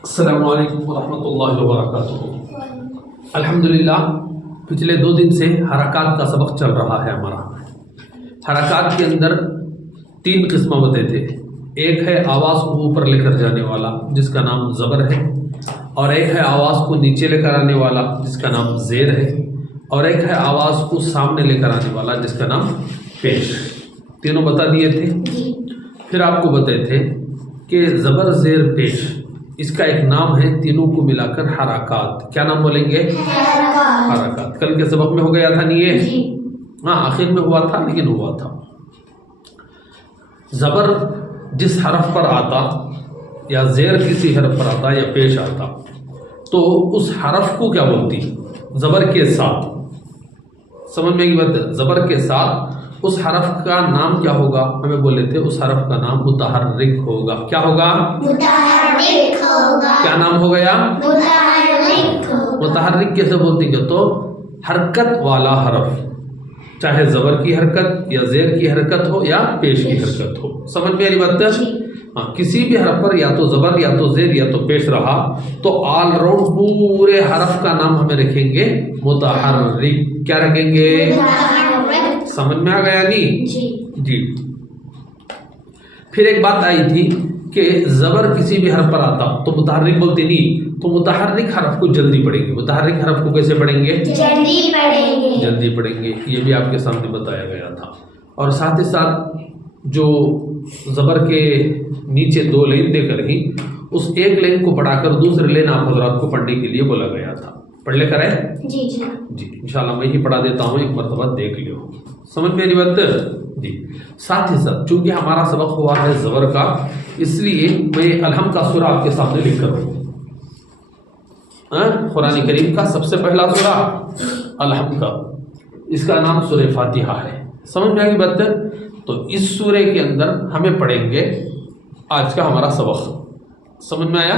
अस्सलामु अलैकुम वरहमतुल्लाहि वबरकातुहू। अल्हम्दुलिल्लाह, पिछले 2 दिन से हरकत का सबक चल रहा है हमारा। हरकत के अंदर 3 किस्म बताए थे। एक है आवाज़ को ऊपर लेकर जाने वाला जिसका नाम ज़बर है, और एक है आवाज़ को नीचे लेकर आने वाला जिसका नाम ज़ेर है, और एक है आवाज़ को सामने लेकर आने वाला जिसका नाम पेश। तीनों बता दिए थे। फिर आपको बताए थे कि ज़बर ज़ेर पेश इसका एक नाम है, तीनों को मिलाकर हरकत। क्या नाम बोलेंगे? हरकत। कल के सबक में हो गया था नहीं ये? हाँ, आखिर में हुआ था, लेकिन हुआ था। ज़बर जिस हरफ पर आता या ज़ेर किसी हरफ पर आता या पेश आता, तो उस हरफ को क्या बोलती? ज़बर के साथ। समझ में आई बात? ज़बर के साथ उस हरफ का नाम क्या होगा? हमें बोले थे उस हरफ का नाम मुतहर्रिक होगा। क्या होगा? मुतहर्रिक होगा। क्या नाम हो गया? मुतहर्रिक होगा। मुतहर्रिक कैसे बोलती है? तो हरकत वाला हरफ, चाहे ज़बर की हरकत या ज़ेर की हरकत हो या पेश की हरकत हो। समझ में आ रही बात? हाँ, किसी भी हरफ पर या तो ज़बर या तो ज़ेर या तो पेश रहा तो ऑल राउंड पूरे हरफ का नाम हमें रखेंगे मुतहर्रिक। क्या रखेंगे? समझ में आ गया नहीं? जी। फिर एक बात आई थी कि ज़बर किसी भी हरफ पर आता तो मुतहर्रिक बोलते नहीं, तो मुतहर्रिक हरफ को जल्दी पढ़ेंगे। मुतहर्रिक हरफ को कैसे पढ़ेंगे? जल्दी पढ़ेंगे। ये भी आपके सामने बताया गया था। और साथ ही साथ जो ज़बर के नीचे 2 लाइन देकर ही उस एक लाइन को पढ़ाकर दूसरी लाइन आप हज़रात को पढ़ने के लिए बोला गया था। पढ़ ले कर आए? जी इंशाल्लाह मैं ही पढ़ा देता हूँ, एक मरतबा देख लियो। समझ में आ रही बात? जी। साथ ही साथ चूंकि हमारा सबक हुआ है ज़बर का, इसलिए मैं अलहम का सूरा आपके सामने लिख कर हूँ। कुरान करीम का सबसे पहला सूरा अलहम का, इसका नाम सूरह फातिहा है। समझ में आ गई बात? तो इस सूरे के अंदर हमें पढ़ेंगे आज का हमारा सबक। समझ में आया?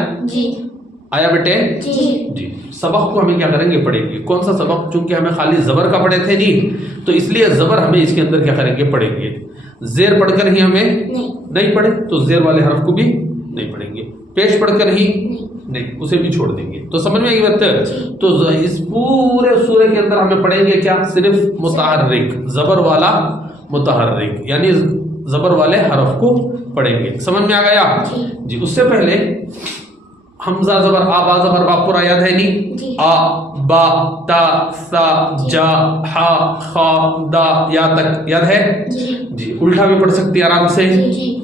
आया बेटे? जी। सबक को हमें क्या करेंगे? पढ़ेंगे। कौन सा सबक? चूंकि हमें खाली ज़बर का पढ़े थे नहीं, तो इसलिए ज़बर हमें इसके अंदर क्या करेंगे? पढ़ेंगे। ज़ेर पढ़कर ही हमें नहीं पढ़े तो ज़ेर वाले हरफ को भी नहीं पढ़ेंगे। पेश पढ़कर ही नहीं, उसे भी छोड़ देंगे। तो समझ में आएगी बात? तो इस पूरे सूरे के अंदर हमें पढ़ेंगे क्या? सिर्फ मुतहर्रिक, ज़बर वाला मुतहर्रिक, यानी ज़बर वाले हरफ को पढ़ेंगे। समझ में आ गया? जी। उससे पहले हमजा ज़बर आ, बा ज़बर बा पूरा याद है नहीं? आ बा ता सा जा हा खा दा या तक याद है? जी। उल्टा भी पढ़ सकती है, आराम से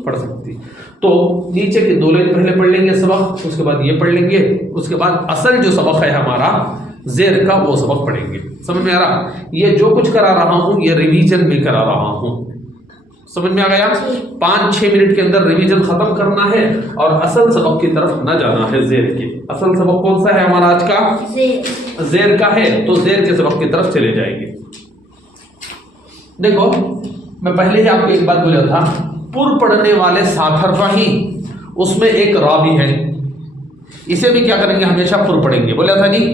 पढ़ सकती। तो नीचे के 2 लाइन पहले पढ़ लेंगे सबक, उसके बाद ये पढ़ लेंगे, उसके बाद असल जो सबक है हमारा ज़ेर का वो सबक पढ़ेंगे। समझ में आ रहा? ये जो कुछ करा रहा हूँ ये रिवीजन में करा रहा हूँ। समझ में आ गया? 5-6 मिनट के अंदर रिवीजन खत्म करना है और असल सबक की तरफ न जाना है। ज़ेर के असल सबक कौन सा है हमारा आज का? ज़ेर का है, तो ज़ेर के सबक की तरफ चले जाएंगे। देखो, मैं पहले ही आपको एक बात बोला था, पुर पढ़ने वाले 7 हरफ ही, उसमें एक रा भी है। इसे भी क्या करेंगे? हमेशा पुर पढ़ेंगे। बोला था नहीं?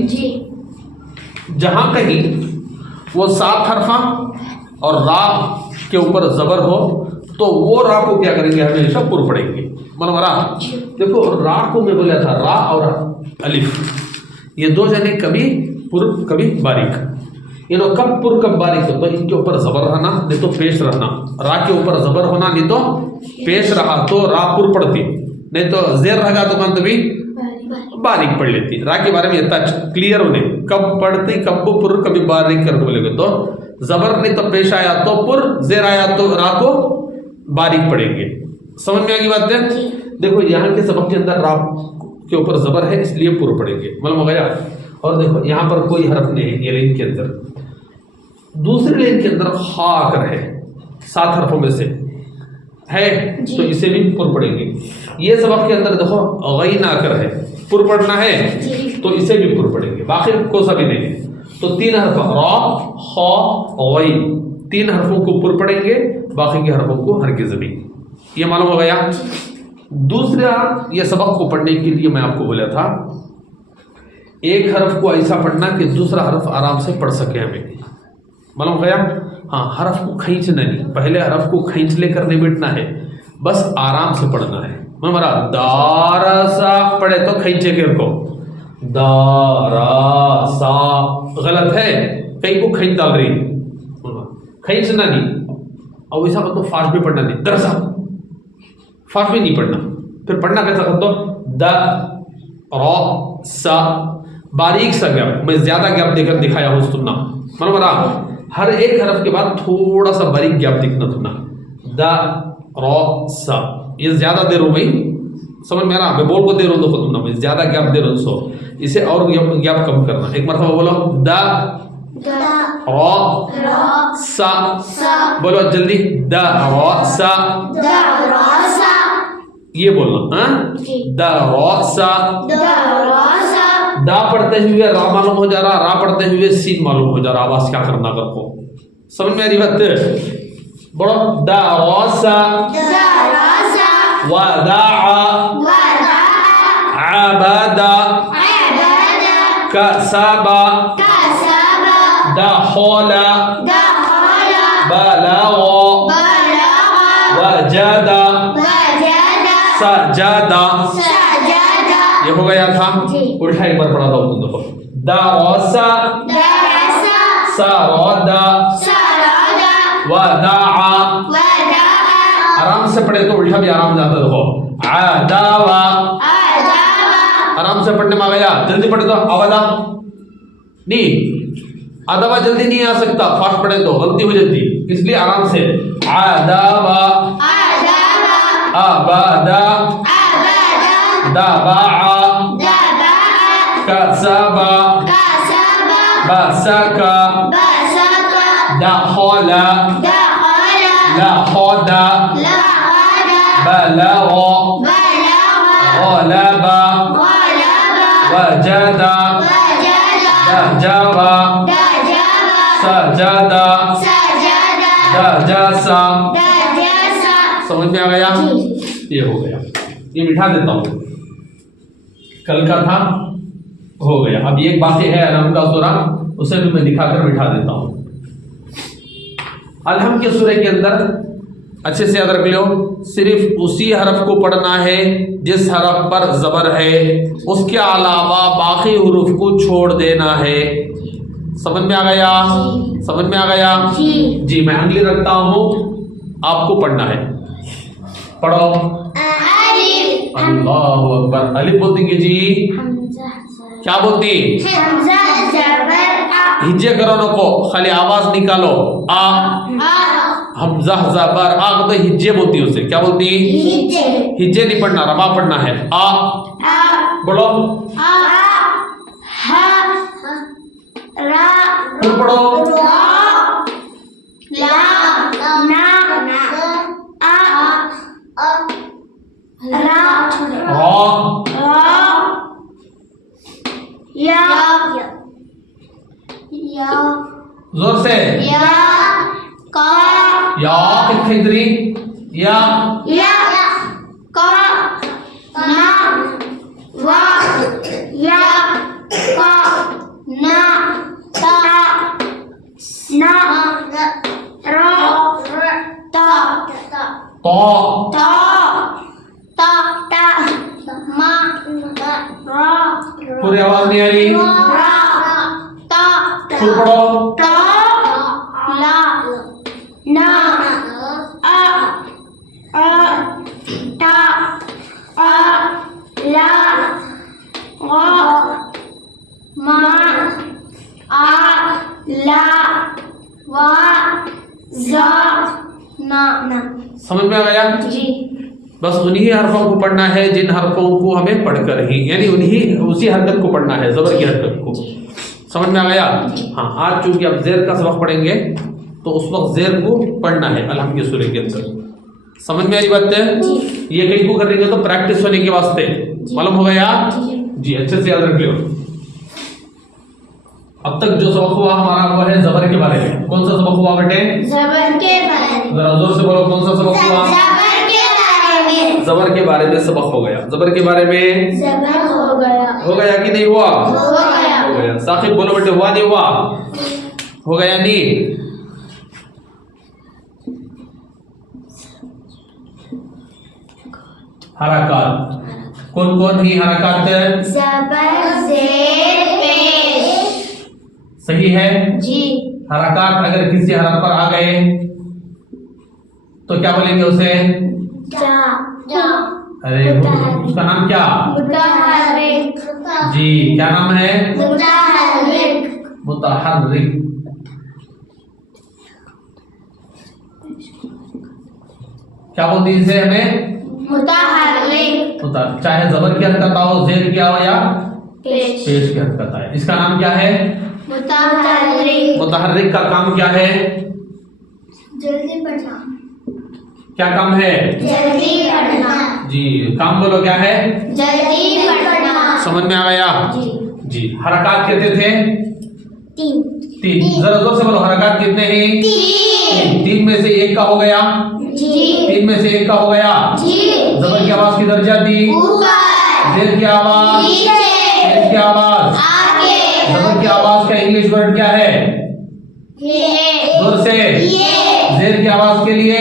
जहां कहीं वो 7 हरफा और रा के ऊपर ज़बर हो तो वो रा को क्या करेंगे? हमेशा पुर पढ़ेंगे। मतलब रा, देखो रा को मैं बोला था रा और अलिफ, ये 2 जने कभी पुर कभी बारीक। ये लोग कब पुर कब बारीक हो? तो इनके ऊपर ज़बर रहना, नहीं तो पेश रहना। रा के ऊपर ज़बर होना, नहीं तो पेश रहा तो रा पुर पढ़ती, नहीं तो ज़ेर रहा तो कौन भी बारीक पढ़ लेती। रा के बारे में इतना क्लियर होने, कब पढ़ती कब पुर कभी बारीक कर बोलेगे। तो ज़बर नहीं तो पेश आया तो पुर, ज़ेर आया तो रा को बारीक पढ़ेंगे। समझ में आ गई बात? देखो यहाँ के सबक के अंदर रा के ऊपर ज़बर है इसलिए पुर पढ़ेंगे। मालूम हो गया? और देखो यहाँ पर कोई हरफ नहीं है ये लाइन के अंदर। दूसरी लाइन के अंदर हा आकर है, 7 हरफों में से है, तो इसे भी पुर पढ़ेंगे। ये सबक के अंदर देखो गैन आकर है, पुर पढ़ना है तो इसे भी पुर पढ़ेंगे। बाकी कोई सा भी नहीं है। तो 3 हरफ रा हा गैन, 3 हरफों को पुर पढ़ेंगे, बाकी के हरफों को हरगिज़ नहीं। ये मालूम हो गया? दूसरा, ये सबक को पढ़ने के लिए मैं आपको बोला था एक हरफ को ऐसा पढ़ना कि दूसरा हरफ आराम से पढ़ सके हमें। मालूम हो गया? हाँ, हरफ को खींचना नहीं, पहले हरफ को खींच लेकर नहीं बैठना है, बस आराम से पढ़ना है। हमारा दारसा पढ़े तो खींचे गिर को, दा रा सा गलत है, कहीं को खींच डाल रही, खींचना नहीं। और ऐसा कर तो फास्ट भी पढ़ना नहीं, दरसा फास्ट भी नहीं पढ़ना। फिर पढ़ना कैसा कर दो, द रा सा, बारीक सा गैप, मैं ज्यादा गैप देकर दिखाया हूं सुनना, बराबर। हर एक हरफ के बाद थोड़ा सा बारीक गैप दिखना सुनना, द रा सा, ये ज्यादा दे रहा हूं भाई, समझ में आ रहा, मैं बोल को दे रहा हूं, देखो तुमने मैं ज्यादा गैप दे रहा हूं, सो इसे और गैप कम करना। एक मरतबा बोलो, द रा सा, बोलो जल्दी, द रा सा, ये बोलना, द रा सा। दा पढ़ते हुए रा मालूम हो जा रहा, रा पढ़ते हुए सीन मालूम हो जा रहा, आवाज क्या करना कर को, समझ में आ रही बात? बोलो, द रा सा, वदाअ, अबदा, कसबा, दखला, बलग, वजदा, सजदा। ये हो गया था। उल्टा एक बार पढ़ा था तुम, देखो, दरसा, सरदा, वदाअ, आराम से पढ़े तो उल्टा भी आराम जाता, देखो, अदावा, आराम से पढ़ने में आ गया। जल्दी पढ़े तो अवदा नहीं, अदावा जल्दी नहीं आ सकता, फास्ट पढ़े तो गलती हो जाती, इसलिए आराम से, अदावा, अबदा, दबाअ, कसबा, बसका, दखला, लखदा, बलग, गलबा, वजदा, दजरा, सजदा, दजसा। समझ में आ गया? ये हो गया, ये मिठा देता हूं, कल का था हो गया। अब ये बाकी है अलहम का सूरा, उसे भी मैं दिखाकर मिठा देता हूं। अलहम के सूरे के अंदर अच्छे से याद रख लो, सिर्फ उसी हरफ को पढ़ना है जिस हरफ पर जबर है, उसके अलावा बाकी हुरूफ को छोड़ देना है। समझ में आ गया? समझ में आ गया जी। मैं अंगली रखता हूं, आपको पढ़ना है, पढ़ो। अल्लाहु अकबर। अलिफ बोलती है जी, क्या बोलती? हिज्जे करो नको, खाली आवाज निकालो, आ, हमजा ज़बर, आ तो हिज्जे बोलती है, उसे क्या बोलती? हिज्जे नहीं पढ़ना, रबा पढ़ना है। आ, बोलो, फिर पढ़ो, जोर से, या कितनी, या पूरी आवाज नहीं आ रही, फिर पढ़ो, समझ में आ गया जी? बस उन्हीं हरफों को पढ़ना है जिन हरफों को हमें पढ़कर ही, यानी उन्हीं उसी हरकत को पढ़ना है, जबर की हरकत को। समझ में आ गया? हाँ, आज चूंकि आप जेर का सबक पढ़ेंगे तो उस वक्त जेर को पढ़ना है अलहम के सूरे के अंदर। समझ में आई बात है? ये कहीं को करेंगे तो प्रैक्टिस होने के वास्ते, मालूम हो गया जी? अच्छे से याद रख लो। अब तक जो सबक हुआ हमारा वो है जबर के बारे में। कौन सा सबक हुआ बेटे? जबर के बारे में। जरा जोर से बोलो, कौन सा सबक हुआ? जबर के बारे में। जबर के बारे में सबक हो गया। जबर के बारे में जबर हो गया। हो गया कि नहीं हुआ? हो गया। हो गया। साकिब बोलो बेटे, हुआ नहीं हुआ? हो गया नहीं? हरकत कौन कौन ही हरकत ज़बर ज़ेर पेश। सही है। जी। हरकत अगर किसी हरफ पर आ गए तो क्या बोलेंगे उसे? जा जा। अरे उसका नाम क्या? मुतहर्रिक। जी, क्या नाम है? मुतहर्रिक। मुतहर्रिक। क्या बोलते हैं इसे हमें? मुतहर्रिक। चाहे जबर की हरकत आओ, जेर किया हो या पेश। पेश की हरकत आए, इसका नाम क्या है? मुतहर्रिक। मुतहर्रिक का काम क्या है? जल्दी पढ़ना। क्या काम है? जल्दी पढ़ना। जी, काम बोलो क्या है? जल्दी पढ़ना। समझ में आ गया? जी। जी, हरकत कितने थे? 3। तीन। जरा जोर से बोलो, हरकत कितने हैं? 3। तीन में से एक का हो गया। जी। तीन में से एक का हो गया। जी। जबर की आवाज किधर जाती? ऊपर। जेर की आवाज? नीचे। पेश की आवाज? आगे। जबर की आवाज का इंग्लिश वर्ड क्या है? ये। जोर से। ये। जेर की आवाज के लिए?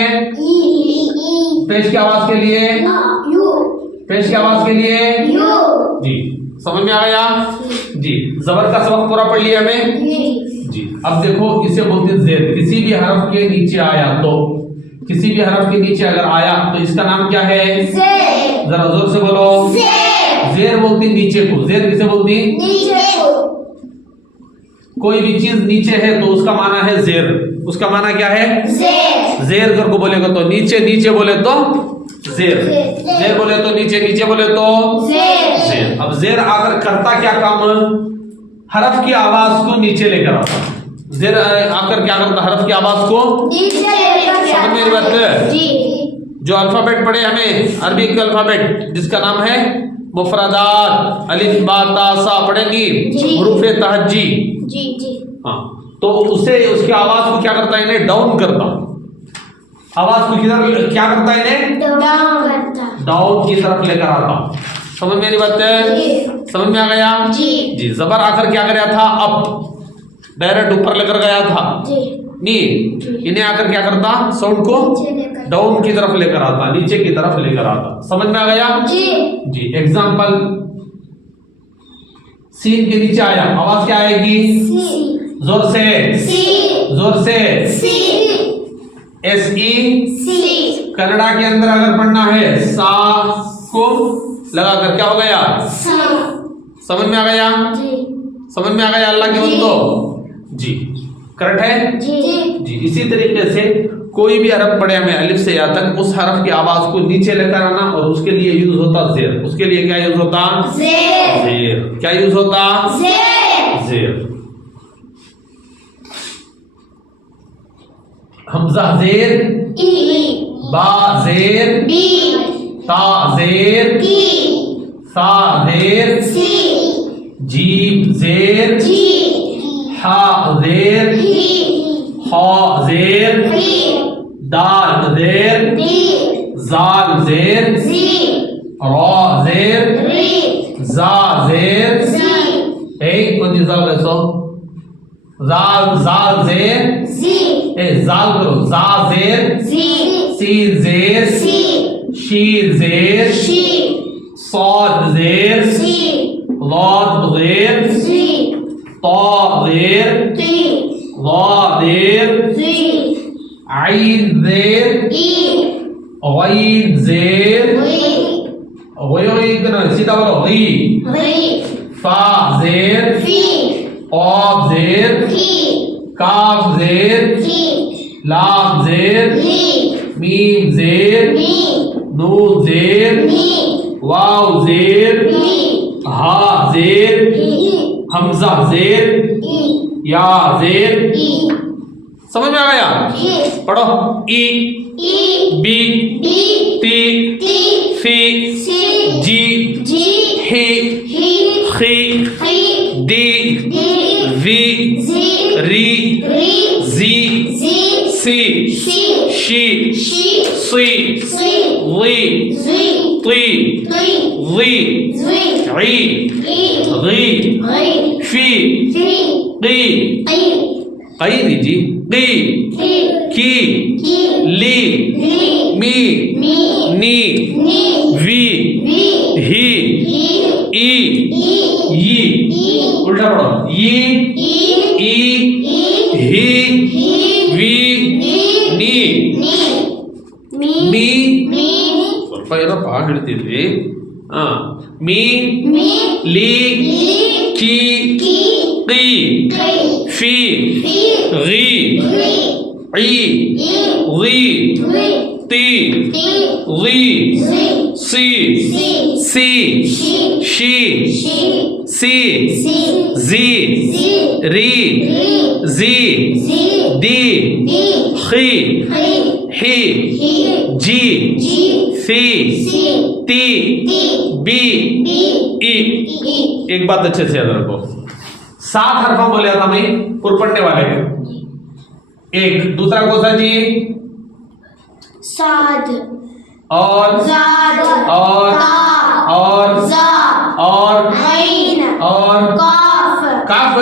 पेश की आवाज के लिए? यू। पेश की आवाज के लिए? यू। जी, समझ में आ गया? जी, जबर का सबक पूरा पढ़ लिया हमें। जी, अब देखो इसे बोलते हैं जेर। किसी भी हरफ के नीचे आया तो, किसी भी हरफ के नीचे अगर आया तो इसका नाम क्या है? जेर। जरा जोर से बोलो। जेर। जेर बोलती नीचे को। जेर किसे बोलती? नीचे को। कोई भी चीज नीचे है तो उसका माना है जेर। उसका माना क्या है? जेर। जेर करके बोलेगा तो नीचे, नीचे बोले तो जेर, जेर बोले तो नीचे, नीचे बोले तो जेर। जेर। अब जेर आकर करता क्या काम? हरफ की आवाज को नीचे लेकर आता। जेर आकर क्या करता? हरफ की आवाज को नीचे लेकर समझ में बात है? जी। जो अल्फाबेट पढ़े हमें, अरबी का अल्फाबेट जिसका नाम है मुफरदात, अलिफ बा ता सा पढ़ेंगी, जी। हुरूफ तहज्जी। जी जी। हाँ, तो उसे उसकी आवाज को क्या करता है? इन्हें डाउन करता। आवाज को किधर क्या करता है? इन्हें डाउन करता। डाउन की तरफ लेकर आता। समझ में नहीं बात है? जी। समझ में आ गया? जी। जी, जबर आकर क्या कर रहा था? अब डायरेक्ट ऊपर लेकर गया था जी। नी, इन्हें आकर क्या करता? साउंड को नीचे लेकर। डाउन की तरफ लेकर आता, नीचे की तरफ लेकर आता। समझ में आ गया? जी। जी, एग्जाम्पल, सीन के नीचे आया, आवाज क्या आएगी? सी। जोर से। सी। जोर से। सी। SE। सी। कन्नड़ा के अंदर अगर पढ़ना है, सा को लगाकर क्या हो गया? सा। समझ में आ गया? जी। समझ में आ गया अल्लाह के बंदो? जी, करेक्ट है? जी। जी, इसी तरीके से कोई भी हरफ पढ़े हमें अलिफ से या तक, उस हरफ की आवाज को नीचे लेकर आना, और उसके लिए यूज होता जेर। उसके लिए क्या यूज होता? जेर। जेर। क्या यूज होता? जेर। जेर। हमजा जेर, ई। बा जेर, बी। ता जेर, टी। सा जेर, सी। जीम जेर, जी। हा जेर, ही। हा जेर, ही। दाल जेर, डी। जाल जेर, जी। रा जेर, री। जा जेर। जी। एक कौन सी जाल कैसो? जाल, जाल जेर, जी। जाल करो, जा जेर, जी। सीन जेर, सी। शीन जेर, शी। साद जेर, सी। लाद जेर, जी। ता जेर, टी। वा जेर, जी। आइन जेर, ई। गईन जेर, वी। गई करना सीधा बोलो, गई। वी। फा जेर, फी। ऑफ जेर, की। काफ जेर, की। लाम जेर, ली। मीम जेर, मी। नून जेर, मी। वाव जेर, मी। हा जेर, ई। हमजा जेर, ई। या जेर। ई। समझ में आ गया? ई। पढ़ो, ई, ई। B, B. ती, ती। फी, सी। जी, जी। ही, ही। खी, खी। दी, दी। वी, जी। री, री। जी, जी। सी, शी। शी, शी। सी, सी। ली, जी। ती, ती। ली, जी। री, ई। गी, गी। फी, फी। गी, ई। कई दीजिए, गी, की। की, की। ली, ली। मी, मी। नी, नी। We, we. ही, ई ई उल्टा पढ़ो ई ही वी नी ಸ್ವಲ್ಪ ಏನಪ್ಪ ಹೇಳ್ತಿದ್ವಿ ಮೀ ಲಿ ಕಿ qi fi ri i ri ti ri si si shi si zi ri zi di khi hi ji fi ti bi i। एक बात अच्छे से याद रखो, 7 हरफा बोले था मैं पुर पढ़ने वाले में। एक दूसरा कौन सा जी? साद और जाद और ता और जा और गैन और काफ काफ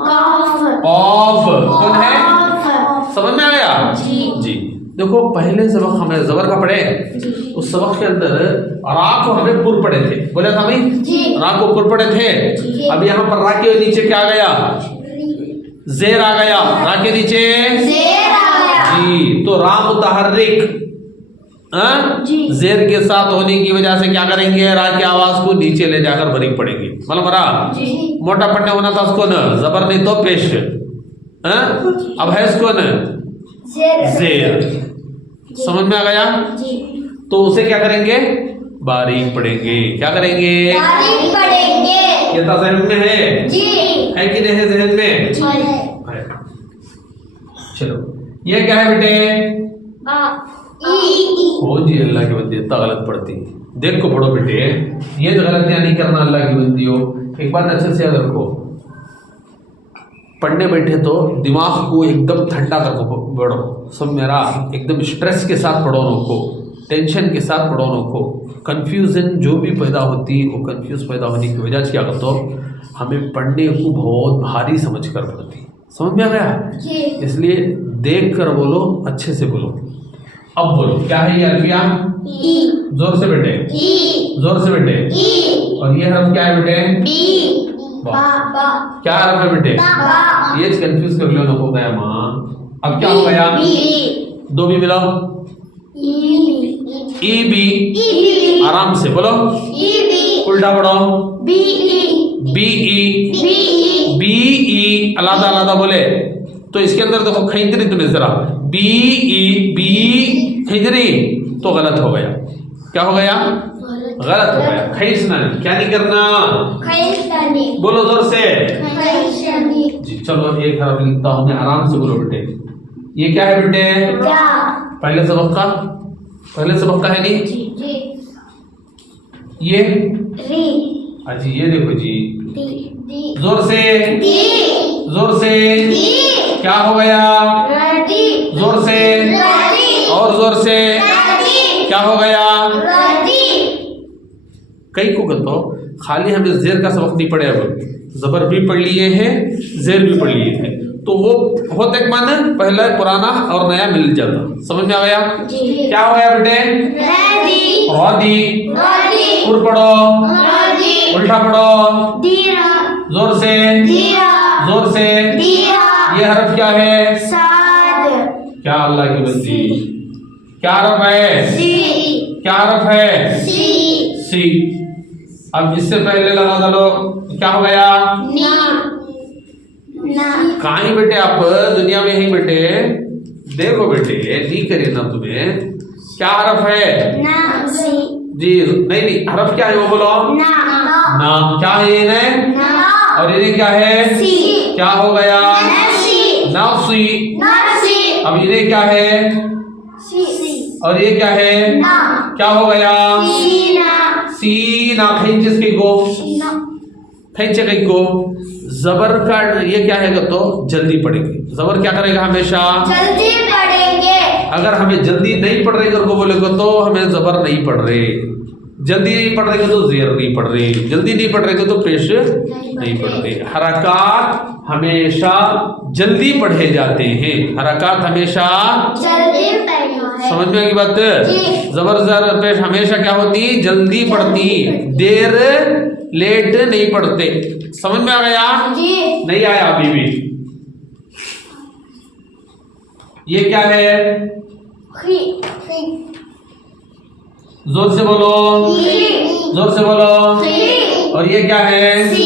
काफ ऑफ कौन है? काफ। समझ में आ गया जी। देखो पहले सबक हमें जबर का पढ़े, उस सबक के अंदर रा को हमें पुर पढ़े थे, बोला था भाई रा को पुर पढ़े थे। अब यहाँ पर रा के नीचे क्या आ गया? जेर आ गया। रा के नीचे जेर आ गया जी, तो रा मुतहर्रिक जेर के साथ होने की वजह से क्या करेंगे? रा की आवाज को नीचे ले जाकर बरीक पढ़ेंगे। मतलब रा मोटा पढ़ने होना था उसको न, जबर नहीं तो पेश। अब है इसको न जेर। समझ में आ गया? तो उसे क्या करेंगे? बारीक पढ़ेंगे। क्या करेंगे? बारीक पढ़ेंगे। ये तो जहन में है कि नहीं है? जहन में है। चलो ये क्या है बेटे? हो जी अल्लाह की बंदी इतना गलत पढ़ती, देख को पढ़ो बेटे, ये तो गलतियां नहीं करना अल्लाह की बंदी हो। एक बात अच्छे से याद रखो, पढ़ने बैठे तो दिमाग को एकदम ठंडा करके पढ़ो। सब मेरा एकदम स्ट्रेस के साथ पढ़ो नको, टेंशन के साथ पढ़ो नको। कंफ्यूजन जो भी पैदा होती वो कंफ्यूज पैदा होने की वजह से क्या करते हो, हमें पढ़ने को बहुत भारी समझ कर पड़ती। समझ में आ गया? इसलिए देख कर बोलो, अच्छे से बोलो। अब बोलो क्या है ये अल्फिया? जोर से बेटे, जोर से बेटे। और ये हर्फ क्या है बेटे? क्या हर्फ है बेटे? ये कंफ्यूज कर लो नको गया माँ। अब क्या हो गया? दो भी मिलाओ। ई बी, आराम से बोलो, उल्टा पढ़ो। बी ई बी ई अलादा अलादा बोले तो इसके अंदर देखो खैंजरी, तुम्हें जरा बी ई बी खैंजरी तो गलत हो गया। क्या हो गया? गलत हो गया। खैसना क्या नहीं करना? बोलो जोर से जी। चलो एक हरफ लिखता हूं मैं, आराम से बोलो बेटे। ये क्या है बेटे? पहले सबक का है नहीं? ये अच्छा ये देखो जी, जोर से जोर से। क्या हो गया? जोर से और जोर से। क्या हो गया? कई को कहते खाली हमें जेर का सबक नहीं पढ़े, अब जबर भी पढ़ लिए हैं, जेर भी पढ़ लिए हैं, तो वो होते एक माने पहला पुराना और नया मिल जाता। समझ में आ गया? क्या हो गया बेटे? रौदी। पुर पढ़ो, उल्टा पढ़ो, जोर से जोर से। ये हरफ क्या है? क्या अल्लाह की बंदी, क्या हरफ है? क्या हरफ है? सी। अब इससे पहले लगा डालो, क्या हो गया? कहाँ ही बेटे आप दुनिया में ही बेटे? देखो बेटे नहीं करिए ना तुम्हें। क्या हरफ है? जी नहीं हरफ क्या है वो बोलो ना। क्या है इन्हें? और इन्हें क्या है? क्या हो गया? नासी। अब इन्हें क्या है? और ये क्या है? क्या हो गया? सीना। खैंचे कहीं को जबर का ये क्या है तो जल्दी पढ़ेंगे। जबर क्या करेगा? हमेशा जल्दी पढ़ेंगे। अगर हमें जल्दी नहीं पढ़ रहे को बोलेगा तो हमें जबर नहीं पढ़ रहे। जल्दी नहीं पढ़ रहे तो ज़ेर नहीं पढ़ रहे, जल्दी नहीं पढ़ रहे तो पेश नहीं पढ़ रहे। हरकत हमेशा जल्दी पढ़े जाते हैं, हरकत हमेशा जल्दी पढ़ो है। समझ में आएगी बात? जी। जबर जर पेश हमेशा क्या होती, जल्दी पढ़ती, देर लेट नहीं पढ़ते। समझ में आ गया? जी। नहीं आया अभी भी? ये क्या है? खी खी जोर से बोलो, जोर से बोलो। खी और ये क्या है? सी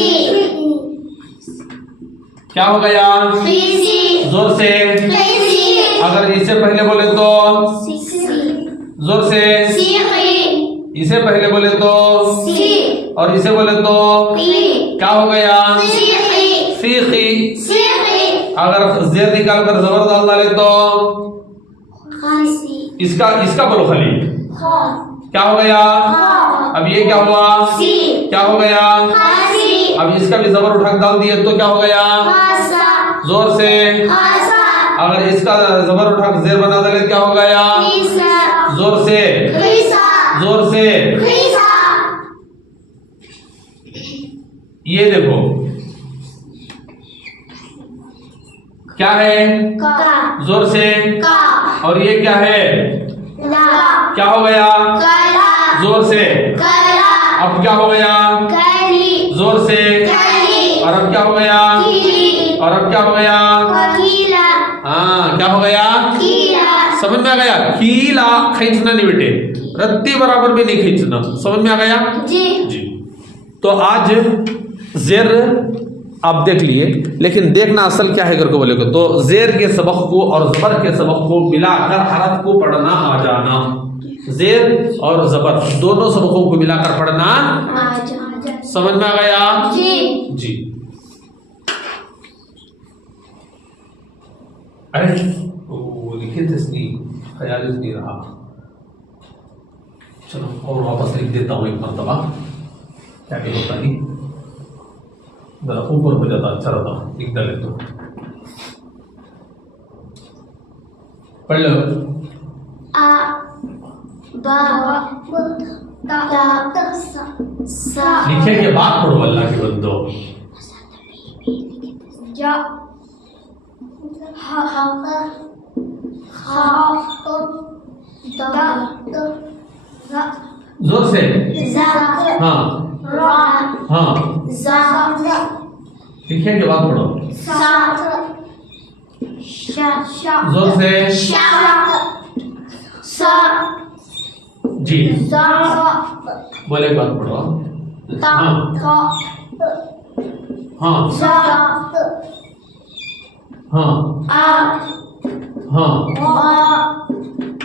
क्या हो गया? सी जोर से। सी अगर इससे पहले बोले तो जोर से, सी इसे पहले बोले तो, सी और इसे बोले तो क्या हो गया? सीखी। सी अगर जेर निकाल कर जबर डाल डाले तो इसका इसका बोलो खाली, क्या हो गया? अब ये क्या हुआ? क्या हो गया? अब इसका भी जबर उठा के डाल दिए तो क्या हो गया? जोर से। अगर इसका जबर उठा के जेर बना डाले क्या हो गया? जोर से, जोर से। ये देखो क्या है? जोर से। और ये क्या है? क्या हो गया? जोर से। अब क्या हो गया? जोर से। और अब क्या हो गया? और अब क्या हो गया? हाँ, क्या हो गया? समझ में आ गया? कीला खींचना नहीं बेटे, रत्ती बराबर भी नहीं खींचना। समझ में आ गया? जी। तो आज जेर आप देख लिए, लेकिन देखना असल क्या है करके बोले तो जेर के सबक को और जबर के सबक को मिलाकर हरफ को पढ़ना आ जाना। जेर और जबर दोनों सबकों को मिलाकर पढ़ना समझ में आ गया? जी। अरे वो लिखे थे ख्याल नहीं रहा, चलो और वापस लिख देता हूँ एक मरतबा, क्या क्या होता नहीं, जरा ऊपर हो जाता अच्छा रहता, लिख डाले तो पढ़ लो। लिखे के बाद पढ़ो अल्लाह के बंदो। जोर से। हाँ हाँ, लिखे के बाद पढ़ो जोर से। जी बोले बात पढ़ो। हाँ हाँ हाँ हाँ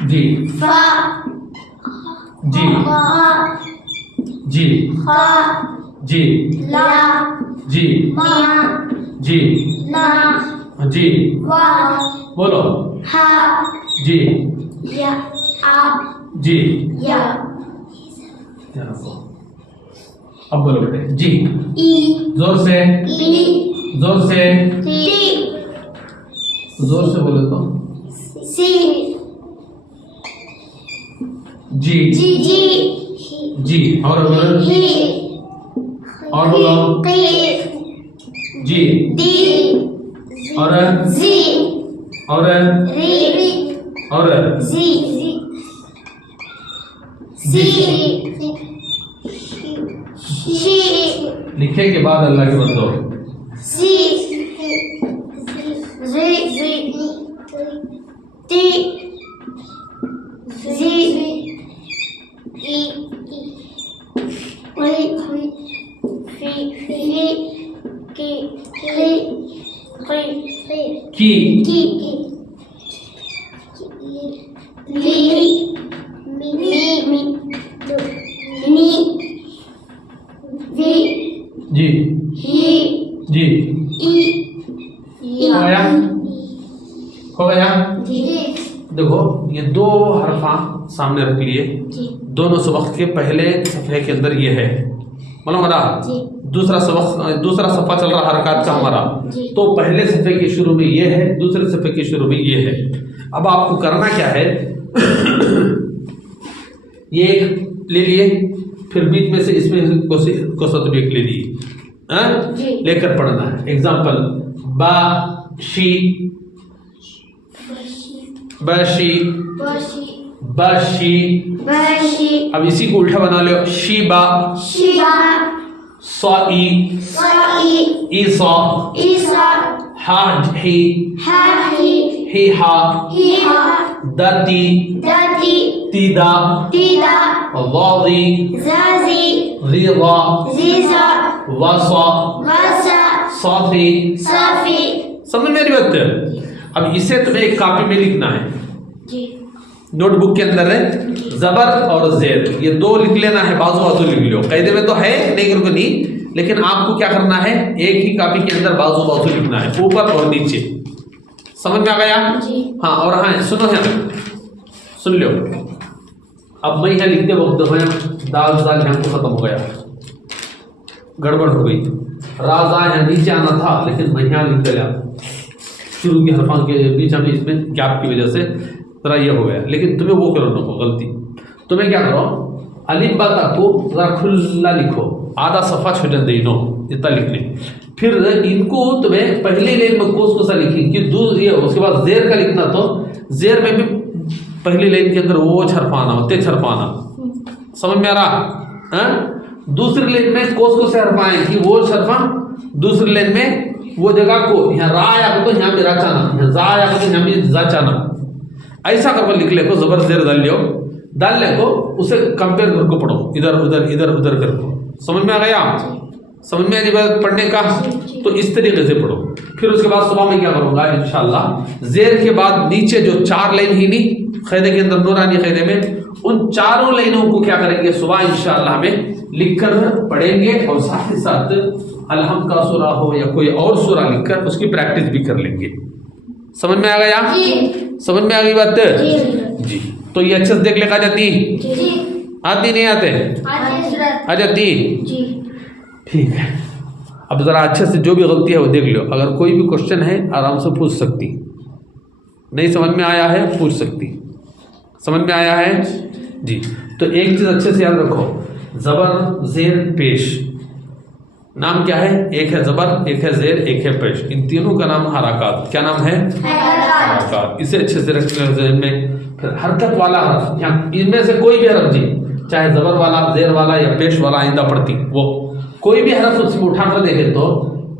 जी जी जी जी जी जी जी बोलो जी जी। अब बोलो बेटे जी। जोर से, जोर से, जोर से बोलो तो जी जी। और बोलो जी। और लिखे के बाद अल्लाह के बंदो की जी जी हो गया। देखो ये दो हरफा सामने रख लिए, दोनों सबक के पहले सफ़े के अंदर ये है मालूम हमारा, दूसरा सफ़ा चल रहा हरकत का हमारा, तो पहले सफ़े के शुरू में ये है, दूसरे सफ़े के शुरू में ये है। अब आपको करना क्या है, ये एक ले लिए, फिर बीच में से इसमें को सतबीक ले ली, जी। लेकर पढ़ना है। एग्जाम्पल बा शी बशी बशी। बशी अब इसी को उल्टा बना लो, शीबा शिवा सई सई ईसा ईसा हाही हाही हिहा हिहा दती दती तीदा तीदा वादी जाजी रिदा जीजा वसा वसा साफी। साफी। समझ में मेरी बात? अब इसे तुम्हें एक कॉपी में लिखना है, जी। नोटबुक के अंदर है जबर और जेर, ये दो लिख लेना है, बाजू बाजू लिख लो। कायदे में तो है नहीं करके नहीं, लेकिन आपको क्या करना है, एक ही कॉपी के अंदर बाजू बाजू लिखना है, ऊपर और नीचे। समझ में आ गया? जी। हाँ, और हाँ सुनो है, सुन लो। अब मैं यहाँ लिखते वक्त दाल दाल यहाँ को खत्म हो गया, गड़बड़ हो गई। राजा यहाँ नीचे आना था, लेकिन मैं यहाँ लिख दिया शुरू के हरफान के बीच में, इसमें गैप की वजह से जरा ये हो गया। लेकिन तुम्हें वो करो ना गलती, तुम्हें क्या करो, अलिफ बा तक को जरा खुला लिखो, आधा सफ़ा छोटे देनो इतना लिखने। फिर इनको तुम्हें पहले लाइन में कोस सा लिखी कि दूसरी, उसके बाद जेर का लिखना, तो जेर में भी पहली लाइन के अंदर वो छरफाना होते छरफाना। समझ में आ रहा? दूसरी लाइन में कोस से हरफाएं कि वो छरफा, दूसरी लाइन में वो जगह को यहाँ रा आया तो यहाँ भी राचाना, यहाँ जा आया तो यहाँ भी जाचाना, ऐसा करके लिख ले को, जबर जेर डाल ले को, उसे कंपेयर करके पढ़ो, इधर उधर इधर उधर करके। समझ में आ गया? समझ में आ रही बात पढ़ने का? तो इस तरीके से पढ़ो। फिर उसके बाद सुबह में क्या करूंगा इंशाल्लाह, जेर के बाद नीचे जो 4 लाइन ही नहीं क़ायदे के अंदर, नूरानी क़ायदे में, उन चारों लाइनों को क्या करेंगे, सुबह इंशाल्लाह में लिखकर पढ़ेंगे, और साथ ही साथ अलहम का सूरा हो या कोई और सूरा लिखकर उसकी प्रैक्टिस भी कर लेंगे। समझ में आ गया? समझ में आ गई बात? जी। तो ये अच्छे से देख ले, आ जाती आती नहीं आते आ जाती? ठीक है। अब ज़रा अच्छे से जो भी गलती है वो देख लो, अगर कोई भी क्वेश्चन है आराम से पूछ सकती, नहीं समझ में आया है पूछ सकती। समझ में आया है? जी। तो एक चीज़ अच्छे से याद रखो, ज़बर जेर पेश, नाम क्या है, एक है ज़बर, एक है जेर, एक है पेश, इन तीनों का नाम हरकत। क्या नाम है? हरकत। इसे अच्छे से रखने ज़हन में। फिर हरकत वाला हरफ, यहाँ इनमें से कोई भी हरफ जी, चाहे ज़बर वाला, जेर वाला या पेश वाला, आइंदा पढ़ती वो कोई भी हरफ उसमें उठाकर देखे तो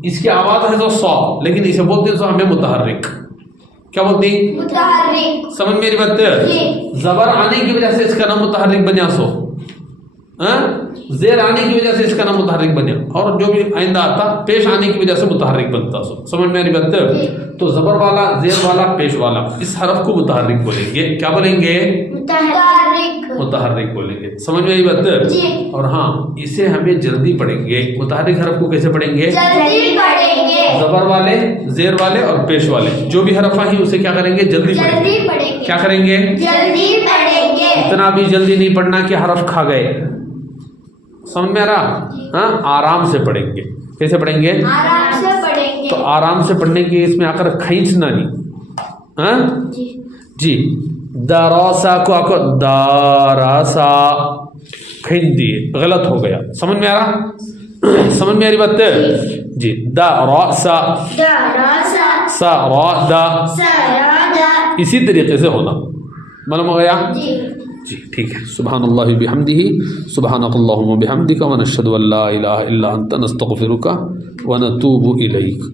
इसकी आवाज़ है तो 100, लेकिन इसे बोलते हैं हमें मुतहर्रिक। क्या बोलती? मुतहर्रिक। समझ मेरी बात? ज़बर आने की वजह से इसका नाम मुतहर्रिक बनिया, जेर आने की वजह से इसका नाम मुतहर्रिक बने, और जो भी आइंदा आता पेश आने की वजह से मुतहर्रिक बनता। समझ में आ रही बात? तो ज़बर वाला, जेर वाला, पेश वाला, इस हरफ को मुतहर्रिक बोलेंगे। क्या बोलेंगे? मुतहर्रिक बोलेंगे। समझ में आई बात? और हाँ, इसे हमें जल्दी पढ़ेंगे। मुतहर्रिक हरफ को कैसे पढ़ेंगे? जल्दी पढ़ेंगे। ज़बर वाले, जेर वाले और पेश वाले जो भी हरफ आई उसे क्या करेंगे? जल्दी पढ़ेंगे। क्या करेंगे? जल्दी पढ़ेंगे। इतना भी जल्दी नहीं पढ़ना कि हरफ खा गए। समझ में आ रहा? हाँ, आराम से पढ़ेंगे। कैसे पढ़ेंगे? आराम से पढ़ेंगे। तो आराम से पढ़ने की इसमें आकर खींचना नहीं। हाँ जी। दरासा को आकर दारासा खींच दिए, गलत हो गया। समझ में आ रहा? समझ में आ रही बात? जी। दरासा सा रा दा, इसी तरीके से होना। मालूम हो गया? जी ठीक है। सुब्हानल्लाहि बिहम्दिही, सुब्हानकल्लाहुम्मा बिहम्दिका, व नशहदु अल्ला इलाहा इल्ला अंता, नस्तगफिरुका व नतूबु इलैक।